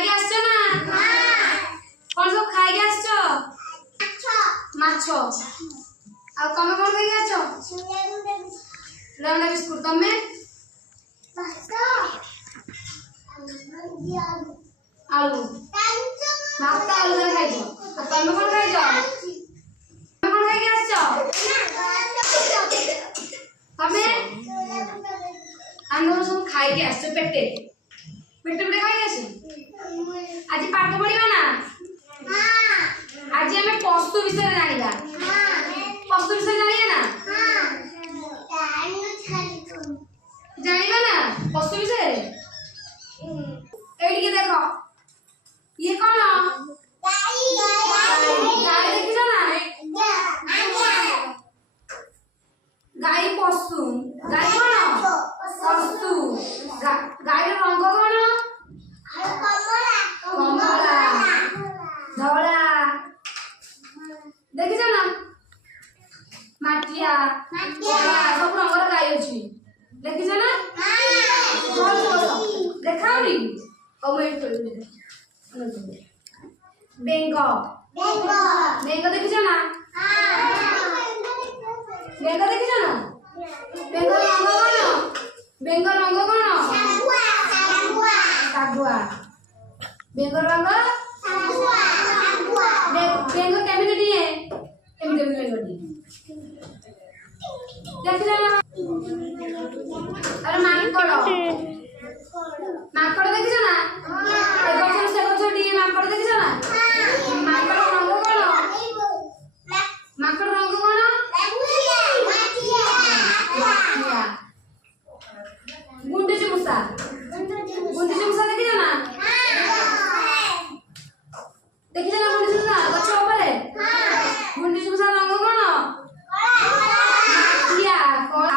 खाई के आछो ना कौन सब खाई के आछो माछो आ तमे कोन खाई के आछो लेमन बिस्कुट तमे आलू भात आलू रे खाई दो आ तमे कोन खाई दो तमे कोन खाई के आछो तमे हम सब खाई के आछो पेटे पेटे पेटे खाई के आछो आज पाठ पढ़िबा ना हां आज हमें पशु विषय जानिबा पशु विषय जानिए ना जानिबा ना पशु विषय एडी के देखो ये कौन गाय गाय देखियो ना गाय पशु गाय कौन पशु गाय रंग कौन कमला धवला देखियो ना माटिया सब रंगर गाय अछि देखियो ना देखाउनी ओ मैं बेंग बेंग देखियो ना बेंग देखियो ना बेंग रंग कौन सागुआ बेंग रंग बेंग केमिति दिए केमिति बेंग दिए देखियो ना अरे माकड़ माकड़ देखियो ना ए गछ से गछ दिए माकड़ देखियो ना माकड़ रंग कौन माकड़ रंग कौन माटिया गुंडीची मुसा देखियो ना देखियो ना गुंडीची मुसा गछ ऊपर गुंडीची मुसा रंग कौन माटिया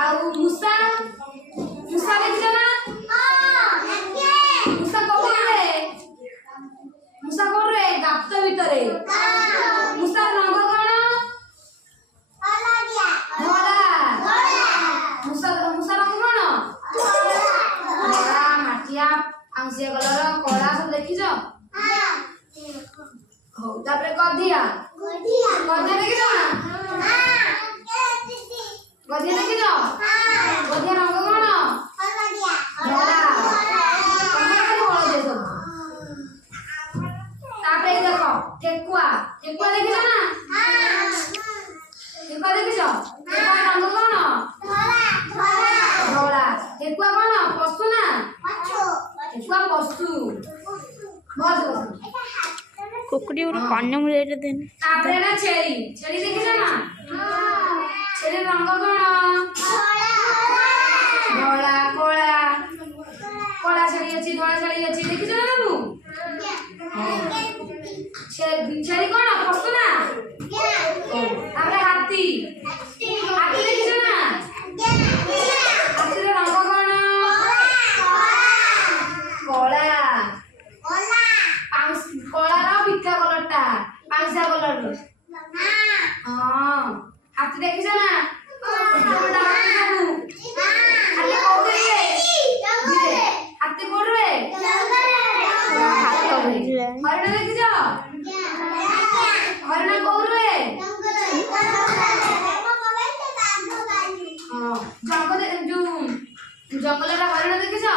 आउ मुसा मुसा देखियो ना मुसा कोन रे गात भीतर मुसा रंग कौन धला मुसा रंग कौन धला माटिया आंसिया कलर कला सब देखियो हो तापर गधिया देखियो ना गधिया देखियो गधिया रंग कौन धला देखो ठेकुआ ठेकुआ देखियो ना ठेकुआ देखियो ठेकुआ रंग कौन धला ठेकुआ कौन पशु ना ठेकुआ पशु बहुत कुकुड़ी और कन्या मुझे देन तापरे ना छेरी छेरी देखियो ना छेरी रंग कौन धला कोला कोला छेरी अछि धला छेरी अछि देखियो ना बाबू छेरी कौन पशु ना तापरे हाथी हाथी देखियो ना हाथी रे रंग कौन कोला कोला रा पिका कलरटा पांसा कलर हां हाथी देखियो ना हाथी कोन रे हाथी कोन रे हरिण देखियो हरिण कोन रे हां जंगल रे हरिण देखियो